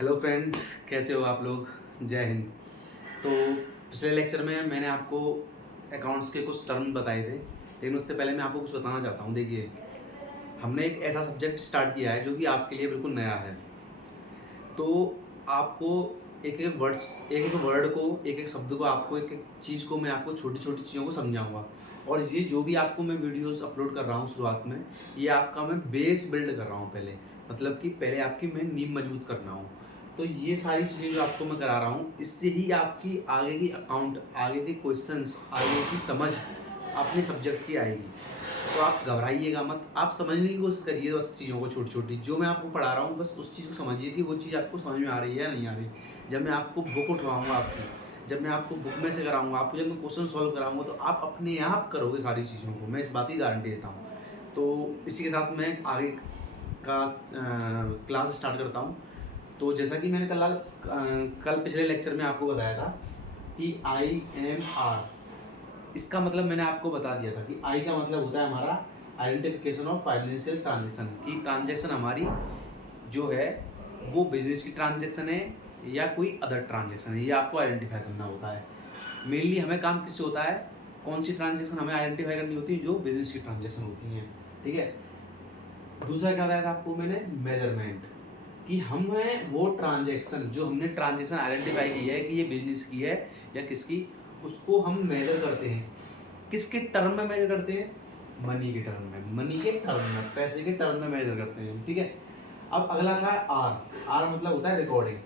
Hello friend, कैसे हो आप लोग। जय हिंद। तो पिछले लेक्चर में मैंने आपको अकाउंट्स के कुछ टर्म बताए थे, लेकिन उससे पहले मैं आपको कुछ बताना चाहता हूँ। देखिए, हमने एक ऐसा सब्जेक्ट स्टार्ट किया है जो कि आपके लिए बिल्कुल नया है। तो आपको एक एक वर्ड को, एक एक शब्द को, आपको एक एक चीज़ को, मैं आपको छोटी छोटी चीज़ों को समझाऊंगा। और ये जो भी आपको मैं वीडियोस अपलोड कर रहा हूँ शुरुआत में, ये आपका मैं बेस बिल्ड कर रहा हूँ पहले। मतलब कि पहले आपकी मैं नींव मजबूत करना हूँ। तो ये सारी चीज़ें जो आपको मैं करा रहा हूँ, इससे ही आपकी आगे की अकाउंट, आगे के क्वेश्चंस, आगे की समझ अपने सब्जेक्ट की आएगी। तो आप घबराइएगा मत, आप समझने की कोशिश करिए बस चीज़ों को, छोटी छोटी जो मैं आपको पढ़ा रहा हूँ बस उस चीज़ को समझिए कि वो चीज़ आपको समझ में आ रही है या नहीं आ रही। जब मैं आपको बुक उठवाऊँगा आपकी, जब मैं आपको बुक में से कराऊँगा, आपको जब मैं क्वेश्चन सॉल्व कराऊँगा, तो आप अपने आप करोगे सारी चीज़ों को, मैं इस बात की गारंटी देता हूँ। तो इसी के साथ मैं आगे का क्लास स्टार्ट करता हूँ। तो जैसा कि मैंने कल पिछले लेक्चर में आपको बताया था कि IMR, इसका मतलब मैंने आपको बता दिया था कि आई का मतलब होता है हमारा आइडेंटिफिकेशन ऑफ फाइनेंशियल ट्रांजेक्शन, की ट्रांजेक्शन हमारी जो है वो बिजनेस की ट्रांजेक्शन है या कोई अदर ट्रांजेक्शन है, ये आपको आइडेंटिफाई करना होता है। मेनली हमें काम किससे होता है, कौन सी ट्रांजेक्शन हमें आइडेंटिफाई करनी होती है, जो बिजनेस की ट्रांजेक्शन होती हैं। ठीक है। दूसरा क्या बताया था आपको मैंने, मेजरमेंट, कि हमें वो ट्रांजेक्शन, जो हमने ट्रांजेक्शन आइडेंटिफाई की है कि ये बिजनेस की है या किसकी, उसको हम मेजर करते हैं। किसके टर्म में मेजर करते हैं, मनी के टर्म में, मनी के टर्म में, पैसे के टर्म में मेजर करते हैं। ठीक है। अब अगला था आर। आर मतलब होता है रिकॉर्डिंग।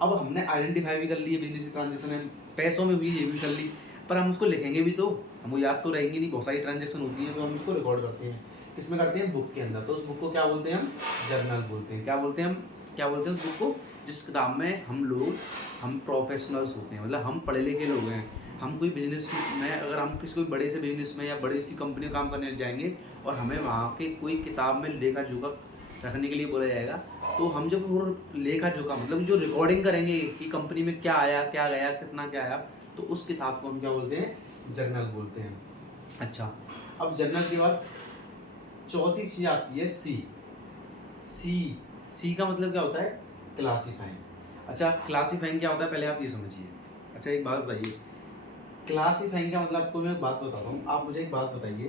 अब हमने आइडेंटिफाई भी कर ली है बिजनेस की ट्रांजेक्शन है, पैसों में हुई, ये भी कर ली, पर हम उसको लिखेंगे भी तो, हमको याद तो रहेंगी नहीं, बहुत सारी ट्रांजेक्शन होती है, तो हम उसको रिकॉर्ड करते हैं। किसमें करते हैं, बुक के अंदर। तो उस बुक को क्या बोलते हैं हम, जर्नल बोलते हैं। क्या बोलते हैं हम, क्या बोलते हैं उस बुक को, जिस किताब में हम प्रोफेशनल्स होते हैं, मतलब हम पढ़े लिखे लोग हैं। हम कोई बिजनेस में, अगर हम किसी कोई बड़े से बिजनेस में या बड़ी सी कंपनी में काम करने जाएंगे और हमें वहाँ के कोई किताब में लेखा जोखा रखने के लिए बोला जाएगा, तो हम जब वो लेखा जोखा, मतलब जो रिकॉर्डिंग करेंगे कि कंपनी में क्या आया, क्या गया, कितना क्या आया, तो उस किताब को हम क्या बोलते हैं, जर्नल बोलते हैं। अच्छा, अब जर्नल के बाद चौथी चीज आती है सी। सी सी का मतलब क्या होता है, क्लासीफाइंग। अच्छा, क्लासीफाइंग क्या होता है पहले आप ये समझिए। अच्छा, एक बात बताइए, क्लासीफाइंग का मतलब आपको मैं एक बात बताता हूँ। आप मुझे एक बात बताइए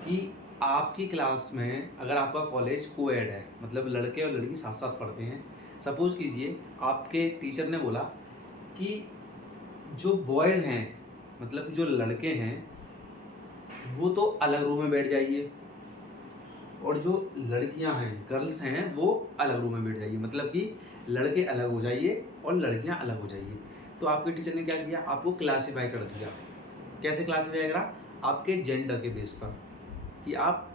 कि आपकी क्लास में, अगर आपका कॉलेज कोएड है, मतलब लड़के और लड़की साथ साथ पढ़ते हैं, सपोज कीजिए आपके टीचर ने बोला कि जो बॉयज़ हैं, मतलब जो लड़के हैं, वो तो अलग रूम में बैठ जाइए, और जो लड़कियां हैं, गर्ल्स हैं, वो अलग रूम में बैठ जाइए। मतलब कि लड़के अलग हो जाइए और लड़कियां अलग हो जाइए। तो आपके टीचर ने क्या किया, आपको क्लासीफाई कर दिया। कैसे क्लासीफाई करा, आपके जेंडर के बेस पर, कि आप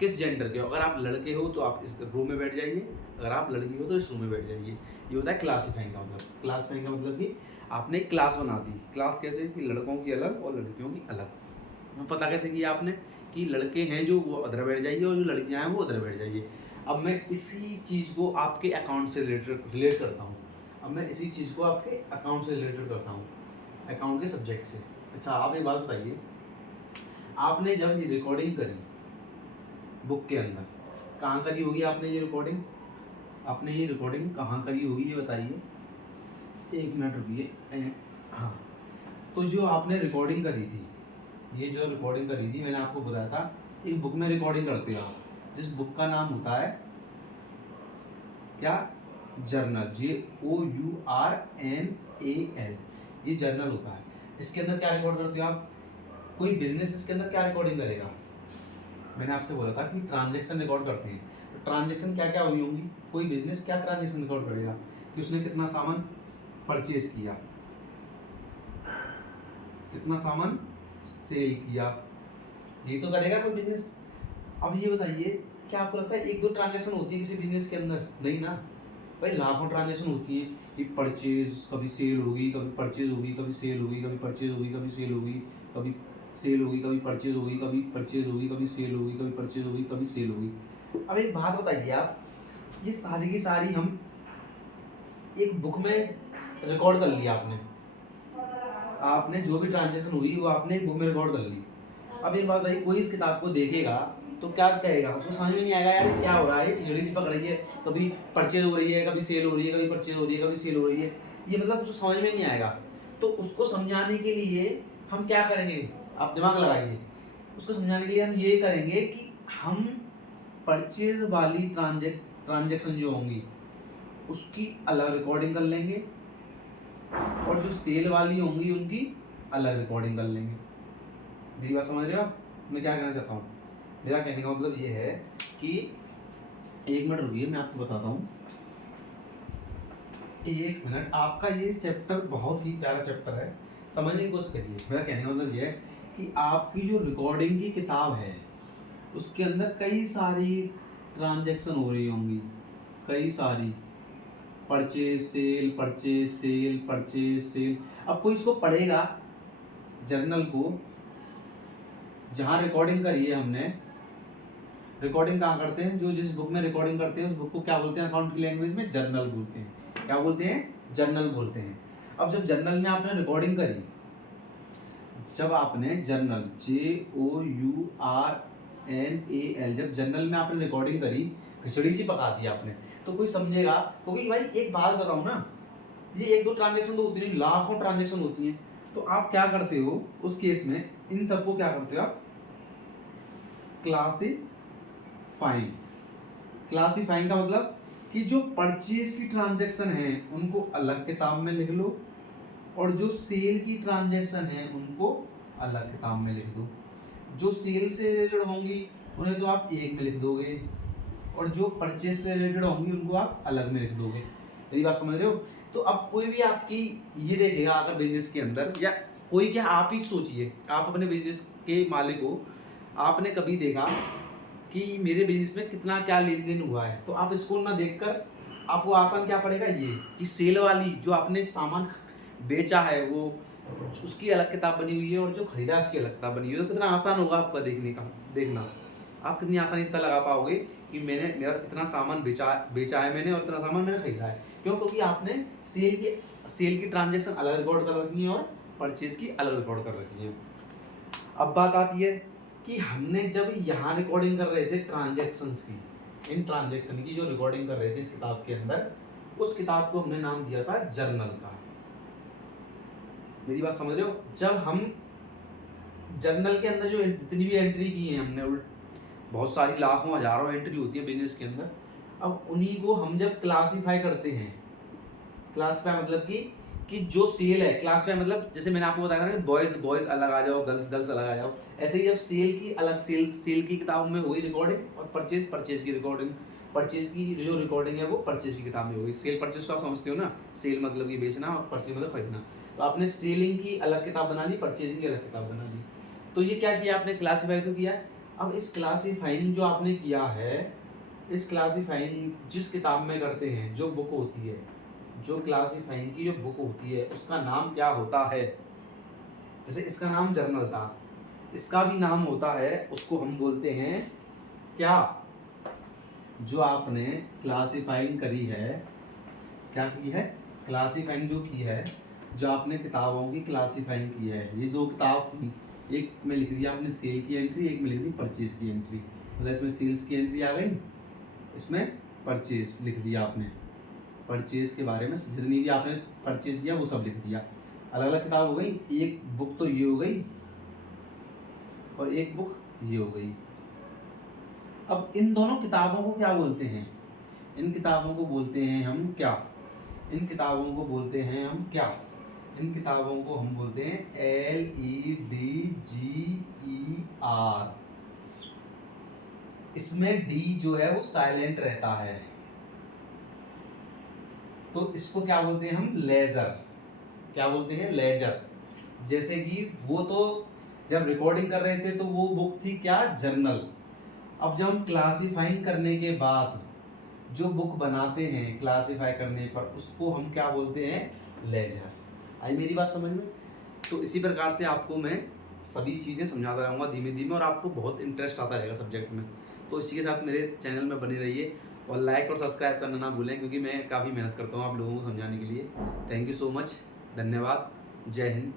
किस जेंडर के हो। अगर आप लड़के हो तो आप इस रूम में बैठ जाइए, अगर आप लड़की हो तो इस रूम में बैठ जाइए। ये होता है क्लासीफाइंग का मतलब। क्लासीफाइंग का मतलब कि आपने एक क्लास बना दी। क्लास कैसे, कि लड़कों की अलग और लड़कियों की अलग। वो पता कैसे किया आपने, कि लड़के हैं जो वो उधर बैठ जाइए और जो लड़कियां हैं वो उधर बैठ जाइए। अब मैं इसी चीज़ को आपके अकाउंट से रिलेट करता हूँ। अब मैं इसी चीज़ को आपके अकाउंट से रिलेटेड करता हूँ, अकाउंट के सब्जेक्ट से। अच्छा, आप एक बात बताइए, आपने जब ये रिकॉर्डिंग करी बुक के अंदर, कहाँ करी होगी आपने ये रिकॉर्डिंग, आपने ये रिकॉर्डिंग कहाँ करी होगी ये बताइए। एक मिनट रुकिए। हाँ, तो जो आपने रिकॉर्डिंग करी थी, ये जो रिकॉर्डिंग करी थी, मैंने आपको बताया था एक बुक में रिकॉर्डिंग करते हो आप, जिस बुक का नाम होता है क्या, जर्नल। JOURNAL, ये जर्नल होता है। इसके अंदर क्या रिकॉर्ड करते हो आप, कोई बिजनेस इसके अंदर क्या रिकॉर्डिंग करेगा, मैंने आपसे बोला था कि ट्रांजैक्शन रिकॉर्ड करते हैं। तो ट्रांजैक्शन क्या क्या हुई होंगी, कोई बिजनेस क्या ट्रांजैक्शन रिकॉर्ड करेगा, कि उसने कितना सामान परचेज किया, कितना सामान सेल किया, ये तो करेगा कोई बिजनेस। अब ये बताइए, क्या आपको लगता है एक दो ट्रांजैक्शन होती है किसी बिजनेस के अंदर, नहीं ना भाई, लाखों ट्रांजैक्शन होती है। कि परचेज, कभी सेल होगी, कभी परचेज होगी, कभी सेल होगी, कभी परचेज होगी, कभी सेल होगी, कभी सेल होगी, कभी परचेज होगी, कभी परचेज होगी, कभी सेल होगी, कभी परचेज होगी, कभी सेल होगी। अब एक बात बताइए आप, ये सारी की सारी हम एक बुक में रिकॉर्ड कर लिया आपने, आपने जो भी ट्रांजैक्शन हुई वो आपने एक बुक में रिकॉर्ड कर ली। अब एक बात बताइए, कोई इस किताब को देखेगा तो क्या कहेगा, उसको समझ में नहीं आएगा यार क्या हो रहा है, खिचड़ी सी पक रही है, कभी परचेज हो रही है, कभी सेल हो रही है, कभी परचेज हो रही है, कभी सेल हो रही है, ये मतलब उसको समझ में नहीं आएगा। तो उसको समझाने के लिए हम क्या करेंगे, आप दिमाग लगाइए, उसको समझाने के लिए हम ये करेंगे कि हम परचेज वाली ट्रांजेक्शन जो होंगी उसकी अलग रिकॉर्डिंग कर लेंगे और जो सेल वाली होंगी उनकी अलग रिकॉर्डिंग कर लेंगे। मेरी बात समझ रहे हो आप? मैं क्या कहना चाहता हूँ, मेरा कहने का मतलब ये है कि एक मिनट रुकिए, मैं आपको बताता हूँ। एक मिनट, आपका ये चैप्टर बहुत ही प्यारा चैप्टर है, समझने की कोशिश करिए। मेरा कहने का मतलब ये है कि आपकी जो रिकॉर्डिंग की किताब है उसके अंदर कई सारी ट्रांजैक्शन हो रही होंगी, कई सारी purchase sale purchase sale purchase sale. अब कोई इसको पढ़ेगा जर्नल को, जहाँ रिकॉर्डिंग करी है हमने, रिकॉर्डिंग कहाँ करते हैं, जो जिस बुक में रिकॉर्डिंग करते हैं उस बुक को क्या बोलते हैं अकाउंट की लैंग्वेज में, जर्नल बोलते हैं। क्या बोलते हैं, जर्नल बोलते हैं। अब जब जर्नल में आपने रिकॉर्डिंग करी, जब आपने जर्नल JOURNAL जब जर्नल में आपने रिकॉर्डिंग करी, खिचड़ी सी पका दी आपने, तो कोई समझेगा, क्योंकि भाई एक बात बताऊं ना, ये एक दो ट्रांजेक्शन तो होती नहीं, लाखों ट्रांजेक्शन होती हैं। तो आप क्या करते हो उस केस में, इन सबको क्या करते हो आप, क्लासीफाइंग। क्लासीफाइंग का मतलब कि जो परचेज की ट्रांजैक्शन है उनको अलग किताब में लिख लो और जो सेल की ट्रांजैक्शन है उनको अलग किताब में लिख दो। जो सेल से रिलेटेड होंगी उन्हें तो आप एक में लिख दोगे और जो परचेज से रिलेटेड होंगी उनको आप अलग में लिख दोगे। मेरी बात समझ रहे हो? तो अब कोई भी आपकी ये देखेगा अगर बिजनेस के अंदर, या कोई क्या, आप ही सोचिए, आप अपने बिजनेस के मालिक हो, आपने कभी देखा कि मेरे बिजनेस में कितना क्या लेन देन हुआ है, तो आप इसको ना देखकर आपको आसान क्या पड़ेगा, ये कि सेल वाली जो आपने सामान बेचा है वो उसकी अलग किताब बनी हुई है और जो खरीदा उसकी अलग किताब बनी हुई है। तो कितना आसान होगा आपका देखना आप कितनी आसानी पता लगा पाओगे कि मेरा कितना सामान बेचा है मैंने और कितना सामान मैंने खरीदा है। क्यों? क्योंकि आपने सेल की ट्रांजेक्शन अलग रिकॉर्ड कर रखी है और परचेज की अलग रिकॉर्ड कर रखी है। अब बात आती है कि हमने जब यहाँ रिकॉर्डिंग कर रहे थे ट्रांजेक्शन्स की, इन ट्रांजेक्शन की जो रिकॉर्डिंग कर रहे थे इस किताब के अंदर, उस किताब को हमने नाम दिया था जर्नल का। मेरी बात समझ रहे हो? जब हम जर्नल के अंदर जो जितनी भी एंट्री की है हमने, बहुत सारी लाखों हजारों एंट्री होती है बिजनेस के अंदर, अब उन्हीं को हम जब क्लासीफाई करते हैं, क्लासीफाई मतलब कि जो सेल है, क्लासीफाई मतलब जैसे मैंने आपको बताया था कि बॉयज अलग आ जाओ, गर्ल्स अलग आ जाओ, ऐसे ही जब सेल की अलग सेल की किताब में हुई रिकॉर्डिंग और परचेज की रिकॉर्डिंग, परचेज की जो रिकॉर्डिंग है वो परचेज की किताब में होगी। सेल परचेज तो आप समझते हो ना, सेल मतलब ये बेचना और परचेज मतलब खरीदना। तो आपने सेलिंग की अलग किताब बना ली, परचेजिंग की अलग किताब बना ली। तो ये क्या किया आपने, क्लासीफाई तो किया। अब इस क्लासीफाइंग जो आपने किया है, इस क्लासीफाइंग जिस किताब में करते हैं, जो बुक होती है, जो क्लासीफाइंग की जो बुक होती है उसका नाम क्या होता है। जैसे इसका नाम जर्नल था, इसका भी नाम होता है, उसको हम बोलते हैं क्या, जो आपने क्लासीफाइंग करी है, क्या की है, क्लासीफाइंग जो की है, जो आपने किताबों की क्लासीफाइंग की है, ये दो किताब थी, एक में लिख दिया आपने सेल की एंट्री, एक में लिख दी परचेज की एंट्री। मतलब इसमें सेल्स की एंट्री आ गई, इसमें परचेज लिख दिया आपने, परचेज के बारे में जितनी भी आपने परचेज किया वो सब लिख दिया। अलग अलग किताब हो गई, एक बुक तो ये हो गई और एक बुक ये हो गई। अब इन दोनों किताबों को क्या बोलते हैं, इन किताबों को बोलते हैं हम क्या, इन किताबों को बोलते हैं हम क्या, इन किताबों को हम बोलते हैं LEDGER। इसमें डी जो है वो साइलेंट रहता है, तो इसको क्या बोलते हैं हम, लेजर। क्या बोलते हैं, लेजर। जैसे कि वो तो जब रिकॉर्डिंग कर रहे थे तो वो बुक थी क्या, जर्नल। अब जब हम क्लासीफाइंग करने के बाद जो बुक बनाते हैं क्लासीफाई करने पर, उसको हम क्या बोलते हैं, लेजर। आई मेरी बात समझ में? तो इसी प्रकार से आपको मैं सभी चीज़ें समझाता रहूँगा धीमे धीमे और आपको बहुत इंटरेस्ट आता रहेगा सब्जेक्ट में। तो इसी के साथ मेरे चैनल में बने रहिए और लाइक और सब्सक्राइब करना ना भूलें, क्योंकि मैं काफ़ी मेहनत करता हूँ आप लोगों को समझाने के लिए। थैंक यू सो मच, धन्यवाद, जय हिंद।